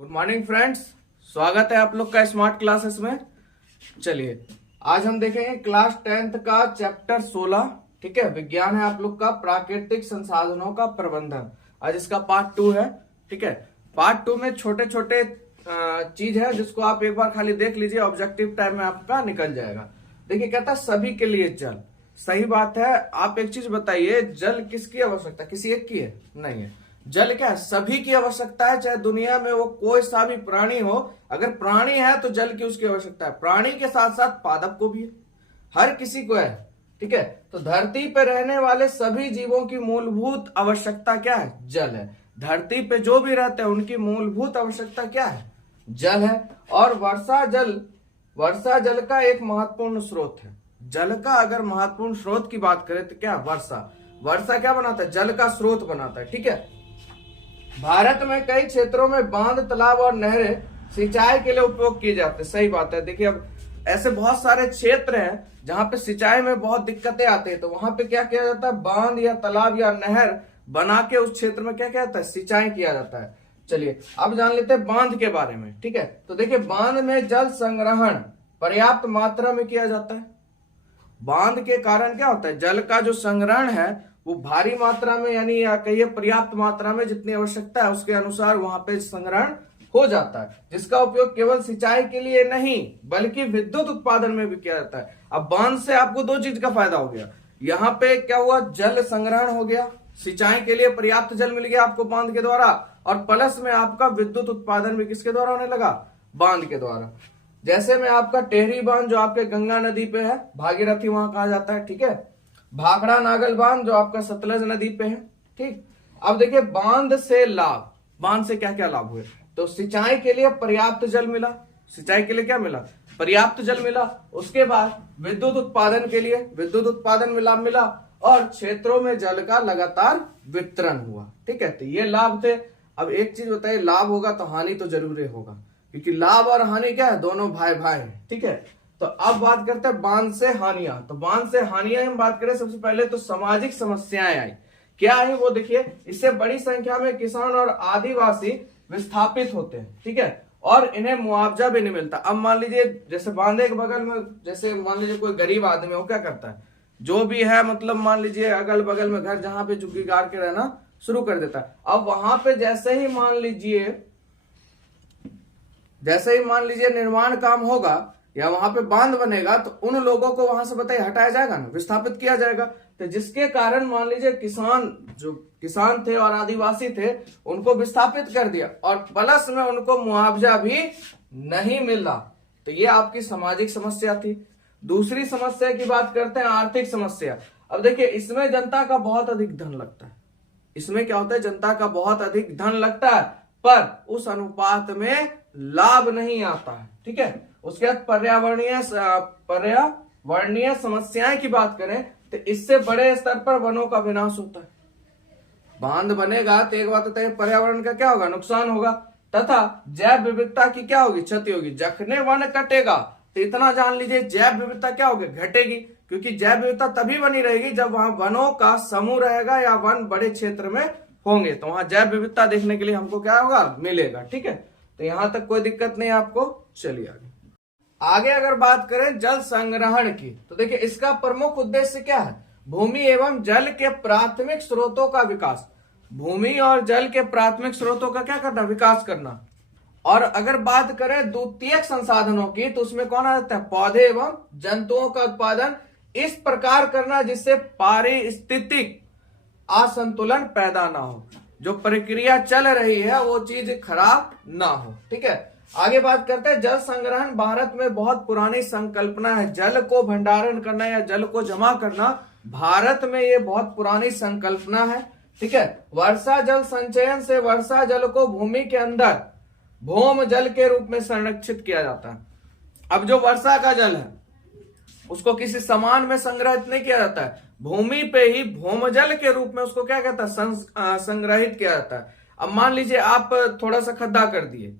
Good morning friends, स्वागत है आप लोग का स्मार्ट क्लासेस में। चलिए आज हम देखेंगे क्लास 10th का चैप्टर 16। ठीक है, विज्ञान है आप लोग का, प्राकृतिक संसाधनों का प्रबंधन। आज इसका पार्ट 2 है। ठीक है, पार्ट 2 में छोटे छोटे चीज है जिसको आप एक बार खाली देख लीजिए, ऑब्जेक्टिव टाइम में आपका निकल जाएगा। देखिए कहता है सभी के लिए जल। सही बात है। आप एक चीज बताइए, जल किसकी आवश्यकता, किसी एक की है? नहीं है। जल क्या है? सभी की आवश्यकता है, चाहे दुनिया में वो कोई सा भी प्राणी हो। अगर प्राणी है तो जल की उसकी आवश्यकता है। प्राणी के साथ साथ पादप को भी है, हर किसी को है। ठीक है, तो धरती पे रहने वाले सभी जीवों की मूलभूत आवश्यकता क्या है? जल है। धरती पे जो भी रहते हैं उनकी मूलभूत आवश्यकता क्या है? जल है। और वर्षा जल का एक महत्वपूर्ण स्रोत है। जल का अगर महत्वपूर्ण स्रोत की बात करें तो क्या? वर्षा क्या बनाता है? जल का स्रोत बनाता है। ठीक है, भारत में कई क्षेत्रों में बांध, तालाब और नहरें सिंचाई के लिए उपयोग किए जाते हैं। सही बात है। देखिए अब ऐसे बहुत सारे क्षेत्र हैं जहां पे सिंचाई में बहुत दिक्कतें आती है, तो वहां पे क्या किया जाता है? बांध या तालाब या नहर बना के उस क्षेत्र में क्या किया जाता है? सिंचाई किया जाता है। चलिए अब जान लेते हैं बांध के बारे में। ठीक है, तो देखिए बांध में जल संग्रहण पर्याप्त मात्रा में किया जाता है। बांध के कारण क्या होता है? जल का जो संग्रहण है वो भारी मात्रा में, यानी या कहिए पर्याप्त मात्रा में, जितनी आवश्यकता है उसके अनुसार वहां पे संग्रहण हो जाता है, जिसका उपयोग केवल सिंचाई के लिए नहीं बल्कि विद्युत उत्पादन में भी किया जाता है। अब बांध से आपको दो चीज का फायदा हो गया। यहाँ पे क्या हुआ? जल संग्रहण हो गया, सिंचाई के लिए पर्याप्त जल मिल गया आपको बांध के द्वारा, और प्लस में आपका विद्युत उत्पादन भी किसके द्वारा होने लगा? बांध के द्वारा। जैसे में आपका टेहरी बांध जो आपके गंगा नदी पे है, भागीरथी वहां कहा जाता है। ठीक है, भाखड़ा नागल बांध जो आपका सतलज नदी पे है। ठीक, अब देखिए बांध से लाभ, बांध से क्या क्या लाभ हुए? तो सिंचाई के लिए पर्याप्त जल मिला। सिंचाई के लिए क्या मिला? पर्याप्त जल मिला। उसके बाद विद्युत उत्पादन के लिए विद्युत उत्पादन में लाभ मिला, और क्षेत्रों में जल का लगातार वितरण हुआ। ठीक है, तो ये लाभ थे। अब एक चीज बताइए, लाभ होगा तो हानि तो जरूर होगा, क्योंकि लाभ और हानि क्या है? दोनों भाई भाई हैं। ठीक है, तो अब बात करते हैं बांध से हानियां। तो बांध से हानियां हम बात करें, सबसे पहले तो सामाजिक समस्याएं आई। क्या है वो? देखिए इससे बड़ी संख्या में किसान और आदिवासी विस्थापित होते हैं। ठीक है, और इन्हें मुआवजा भी नहीं मिलता। अब मान लीजिए जैसे बांधे के बगल में, जैसे मान लीजिए कोई गरीब आदमी हो, क्या करता है? जो भी है मतलब मान लीजिए अगल बगल में घर जहां पे झुग्गी गाड़ के रहना शुरू कर देता है। अब वहां पे जैसे ही मान लीजिए निर्माण काम होगा या वहां पे बांध बनेगा, तो उन लोगों को वहां से बताइए हटाया जाएगा ना, विस्थापित किया जाएगा। तो जिसके कारण मान लीजिए किसान थे और आदिवासी थे, उनको विस्थापित कर दिया, और प्लस में उनको मुआवजा भी नहीं मिला। तो ये आपकी सामाजिक समस्या थी। दूसरी समस्या की बात करते हैं, आर्थिक समस्या। अब देखिए इसमें जनता का बहुत अधिक धन लगता है। इसमें क्या होता है? जनता का बहुत अधिक धन लगता है, पर उस अनुपात में लाभ नहीं आता है। ठीक है, उसके बाद पर्यावरणीय समस्याएं की बात करें तो इससे बड़े स्तर पर वनों का विनाश होता है। बांध बनेगा तो एक बात होता है, पर्यावरण का क्या होगा? नुकसान होगा, तथा जैव विविधता की क्या होगी? क्षति होगी। जखने वन कटेगा तो इतना जान लीजिए जैव विविधता क्या होगी? घटेगी, क्योंकि जैव विविधता तभी बनी रहेगी जब वहां वनों का समूह रहेगा या वन बड़े क्षेत्र में होंगे, तो वहां जैव विविधता देखने के लिए हमको क्या होगा? मिलेगा। ठीक है, तो यहां तक कोई दिक्कत नहीं आपको। चलिए आगे अगर बात करें जल संग्रहण की, तो देखिए इसका प्रमुख उद्देश्य क्या है? भूमि एवं जल के प्राथमिक स्रोतों का विकास। भूमि और जल के प्राथमिक स्रोतों का क्या करना? विकास करना। और अगर बात करें द्वितीयक संसाधनों की, तो उसमें कौन आ जाता है? पौधे एवं जंतुओं का उत्पादन इस प्रकार करना जिससे पारिस्थितिक असंतुलन पैदा ना हो। जो प्रक्रिया चल रही है वो चीज खराब ना हो। ठीक है, आगे बात करते हैं जल संग्रहण भारत में बहुत पुरानी संकल्पना है। जल को भंडारण करना या जल को जमा करना भारत में ये बहुत पुरानी संकल्पना है। ठीक है, वर्षा जल संचयन से वर्षा जल को भूमि के अंदर भौम जल के रूप में संरक्षित किया जाता है। अब जो वर्षा का जल है उसको किसी समान में संग्रहित नहीं किया जाता है, भूमि पे ही भौमजल के रूप में उसको क्या कहता है? संग्रहित किया जाता है। अब मान लीजिए आप थोड़ा सा खड्डा कर दिए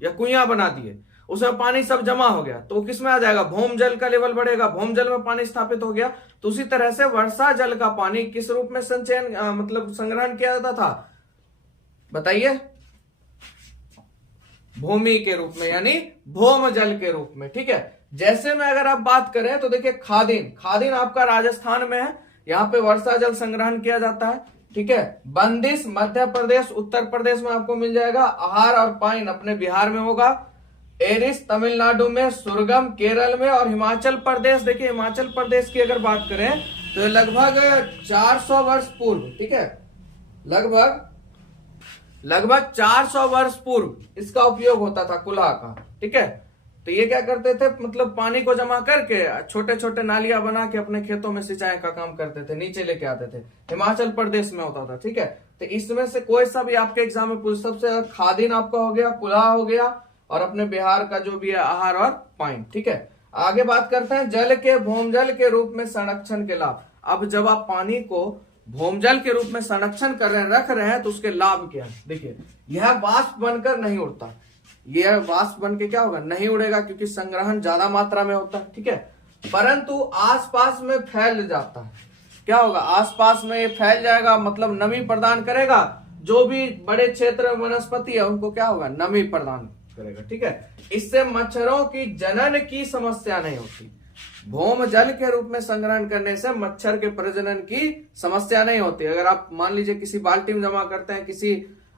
या कुइयां बना दिए, उसमें पानी सब जमा हो गया, तो किस में आ जाएगा? भौम जल का लेवल बढ़ेगा, भौम जल में पानी स्थापित हो गया। तो उसी तरह से वर्षा जल का पानी किस रूप में संचयन मतलब संग्रहण किया जाता था? बताइए। भूमि के रूप में यानी भौम जल के रूप में। ठीक है, जैसे में अगर आप बात करें तो देखिए खादीन, खादीन आपका राजस्थान में है, यहाँ पे वर्षा जल संग्रहण किया जाता है। ठीक है, बंदिश मध्य प्रदेश उत्तर प्रदेश में आपको मिल जाएगा, आहार और पाइन अपने बिहार में होगा, एरिस तमिलनाडु में, सुरगम केरल में, और हिमाचल प्रदेश, देखिए हिमाचल प्रदेश की अगर बात करें तो लगभग 400 वर्ष पूर्व, ठीक है, लगभग 400 वर्ष पूर्व इसका उपयोग होता था कुल्हा का। ठीक है, तो ये क्या करते थे, मतलब पानी को जमा करके छोटे छोटे नालियां बना के अपने खेतों में सिंचाई का काम करते थे, नीचे लेके आते थे, हिमाचल प्रदेश में होता था। ठीक है, तो इसमें से कोई सा भी आपके एग्जाम में पूछ, सबसे खादीन आपका हो गया, कुल्हा हो गया, और अपने बिहार का जो भी है आहार और पाइन। ठीक है, आगे बात करते हैं जल के भौमजल के रूप में संरक्षण के लाभ। अब जब आप पानी को भौमजल के रूप में संरक्षण कर रहे हैं, रख रहे हैं, तो उसके लाभ क्या है। देखिए, यह वाष्प बनकर नहीं उड़ता, यह वाष्प बन के क्या होगा, नहीं उड़ेगा, क्योंकि संग्रहण ज्यादा मात्रा में होता है। ठीक है, परंतु आसपास में फैल जाता है, क्या होगा, आसपास में ये फैल जाएगा, मतलब नमी प्रदान करेगा, जो भी बड़े क्षेत्र में वनस्पति है उनको क्या होगा, नमी प्रदान करेगा। ठीक है, इससे मच्छरों की जनन की समस्या नहीं होती। भौम जल के रूप में संग्रहण करने से मच्छर के प्रजनन की समस्या नहीं होती। अगर आप मान लीजिए किसी बाल्टी में जमा करते हैं, किसी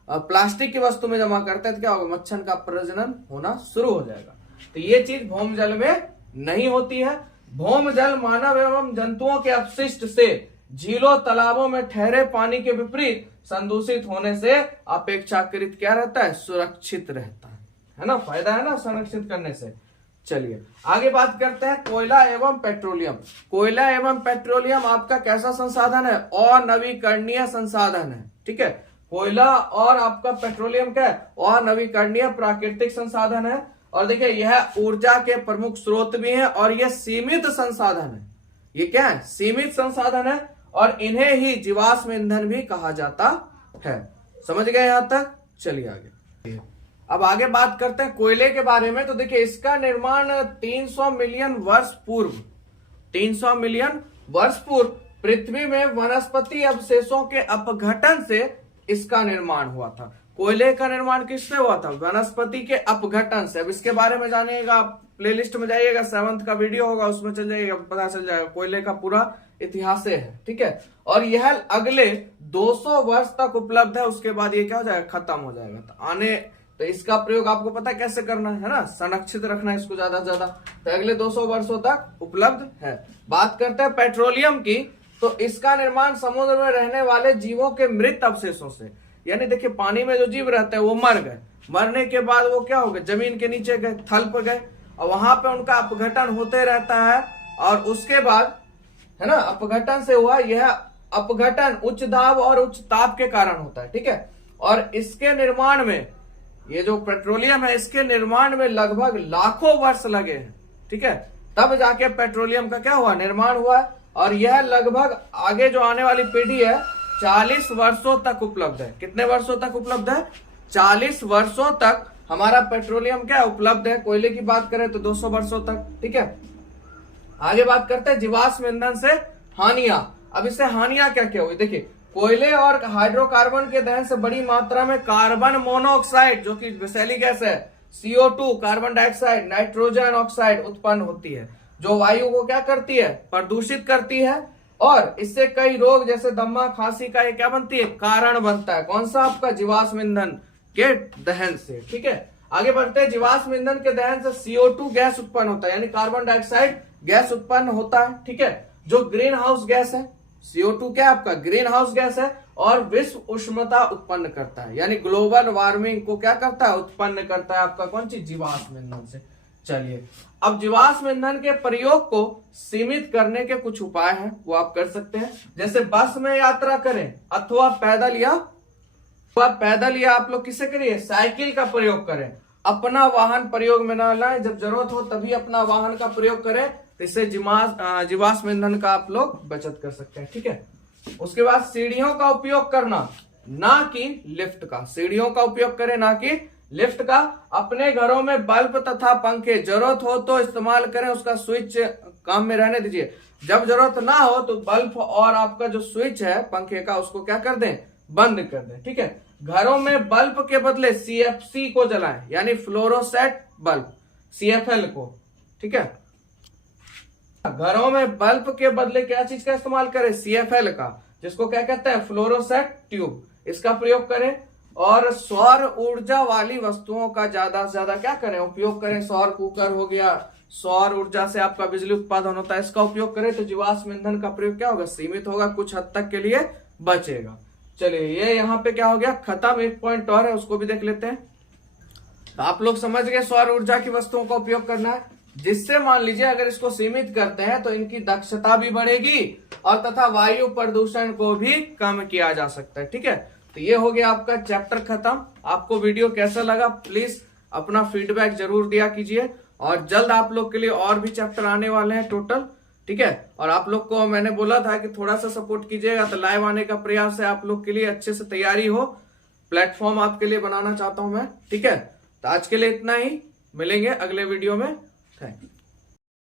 प्लास्टिक की वस्तु में जमा करते हैं, तो क्या होगा, मच्छर का प्रजनन होना शुरू हो जाएगा। तो ये चीज भौम जल में नहीं होती है। भौम जल मानव एवं जंतुओं के अपशिष्ट से झीलों तालाबों में ठहरे पानी के विपरीत संदूषित होने से अपेक्षाकृत क्या रहता है, सुरक्षित रहता है ना, फायदा है ना संरक्षित करने से। चलिए आगे बात करते हैं कोयला एवं पेट्रोलियम। कोयला एवं पेट्रोलियम आपका कैसा संसाधन है, अनवीकरणीय संसाधन है। ठीक है, कोयला और आपका पेट्रोलियम क्या है, अनवीकरणीय प्राकृतिक संसाधन है, और देखिए यह ऊर्जा के प्रमुख स्रोत भी है, और यह सीमित संसाधन है। ये क्या है, सीमित संसाधन है, और इन्हें ही जीवाश्म ईंधन भी कहा जाता है। समझ गए यहां तक। चलिए आगे, अब आगे बात करते हैं कोयले के बारे में। तो देखिए इसका निर्माण 300 मिलियन वर्ष पूर्व, 300 मिलियन वर्ष पूर्व पृथ्वी में वनस्पति अवशेषों के अपघटन से इसका निर्माण हुआ था। कोयले का निर्माण किससे हुआ था, वनस्पति के अपघटन से। अब इसके बारे में जानिएगा, आप प्लेलिस्ट में जाइएगा, 7th का वीडियो होगा, उसमें चल जाइएगा, पता चल जाएगा कोयले का पूरा इतिहास है। ठीक है, और यह अगले 200 वर्ष तक उपलब्ध है, उसके बाद ये क्या हो जाएगा, खत्म हो जाएगा। तो इसका प्रयोग आपको पता है कैसे करना है ना, संरक्षित रखना है इसको ज्यादा से ज्यादा। तो अगले 200 वर्षों तक उपलब्ध है। बात करते हैं पेट्रोलियम की, तो इसका निर्माण समुद्र में रहने वाले जीवों के मृत अवशेषों से, यानी देखिए पानी में जो जीव रहते हैं वो मर गए, मरने के बाद वो क्या हो गए, जमीन के नीचे गए, थल पर गए, और वहां पे उनका अपघटन होते रहता है, और उसके बाद है ना, अपघटन से हुआ, यह अपघटन उच्च दाब और उच्च ताप के कारण होता है। ठीक है, और इसके निर्माण में, ये जो पेट्रोलियम है इसके निर्माण में लगभग लाखों वर्ष लगे हैं। ठीक है, तब जाके पेट्रोलियम का क्या हुआ, निर्माण हुआ है, और यह लगभग आगे जो आने वाली पीढ़ी है 40 वर्षों तक उपलब्ध है। कितने वर्षों तक उपलब्ध है, 40 वर्षों तक हमारा पेट्रोलियम क्या उपलब्ध है। कोयले की बात करें तो 200 वर्षों तक। ठीक है, आगे बात करते हैं जीवाश्म ईंधन से हानियां। अब इससे हानियां क्या क्या हुई, देखिए कोयले और हाइड्रोकार्बन के दहन से बड़ी मात्रा में कार्बन मोनोऑक्साइड, जो कि विषैली गैस है, CO2 carbon dioxide, nitrogen oxide उत्पन्न होती है, जो वायु को क्या करती है, प्रदूषित करती है, और इससे कई रोग जैसे दमा खांसी का ये क्या बनती है, कारण बनता है। कौन सा, आपका जीवाश्म ईंधन के दहन से। ठीक है, आगे बढ़ते हैं, जीवाश्म ईंधन के दहन से CO2 गैस उत्पन्न होता है, यानी कार्बन डाइऑक्साइड गैस उत्पन्न होता है। ठीक है, जो ग्रीन हाउस गैस है, CO2 क्या आपका ग्रीन हाउस गैस है, और विश्व उष्णता उत्पन्न करता है, यानी ग्लोबल वार्मिंग को क्या करता है, उत्पन्न करता है आपका कौन सी, जीवाश्म ईंधन से। चलिए, अब जीवाश्म ईंधन के प्रयोग को सीमित करने के कुछ उपाय हैं, वो आप कर सकते हैं। जैसे बस में यात्रा करें, अथवा पैदल या आप लोग किसे करिए, साइकिल का प्रयोग करें। अपना वाहन प्रयोग में ना लाएं, जब जरूरत हो तभी अपना वाहन का प्रयोग करें, तो इससे जीवाश्म ईंधन का आप लोग बचत कर सकते हैं। ठीक है, उसके बाद सीढ़ियों का उपयोग करना, ना कि लिफ्ट का। सीढ़ियों का उपयोग करें, ना कि लिफ्ट का। अपने घरों में बल्ब तथा पंखे जरूरत हो तो इस्तेमाल करें, उसका स्विच काम में रहने दीजिए। जब जरूरत ना हो तो बल्ब और आपका जो स्विच है पंखे का, उसको क्या कर दें, बंद कर दें। ठीक है, घरों में बल्ब के बदले CFC को जलाएं, यानी फ्लोरोसेंट बल्ब, CFL को। ठीक है, घरों में बल्ब के बदले क्या चीज का इस्तेमाल करें? CFL का, जिसको क्या कहते हैं? फ्लोरोसेंट ट्यूब, इसका प्रयोग करें। और सौर ऊर्जा वाली वस्तुओं का ज्यादा से ज्यादा क्या करें? उपयोग करें। सौर कुकर हो गया, सौर ऊर्जा से आपका बिजली उत्पादन होता है, इसका उपयोग करें। तो जीवाश्म ईंधन का प्रयोग क्या होगा? सीमित होगा, कुछ हद तक के लिए बचेगा। चलिए, ये यहाँ पे क्या हो गया? खत्म। एक पॉइंट और है, उसको भी देख लेते हैं। तो आप लोग समझ गए सौर ऊर्जा की वस्तुओं का उपयोग करना है, जिससे मान लीजिए अगर इसको सीमित करते हैं तो इनकी दक्षता भी बढ़ेगी और तथा वायु प्रदूषण को भी कम किया जा सकता है। ठीक है, तो ये हो गया आपका चैप्टर खत्म। आपको वीडियो कैसा लगा प्लीज अपना फीडबैक जरूर दिया कीजिए, और जल्द आप लोग के लिए और भी चैप्टर आने वाले हैं टोटल। ठीक है, और आप लोग को मैंने बोला था कि थोड़ा सा सपोर्ट कीजिएगा, तो लाइव आने का प्रयास है आप लोग के लिए, अच्छे से तैयारी हो, प्लेटफॉर्म आपके लिए बनाना चाहता हूं मैं। ठीक है, तो आज के लिए इतना ही, मिलेंगे अगले वीडियो में। Thank you.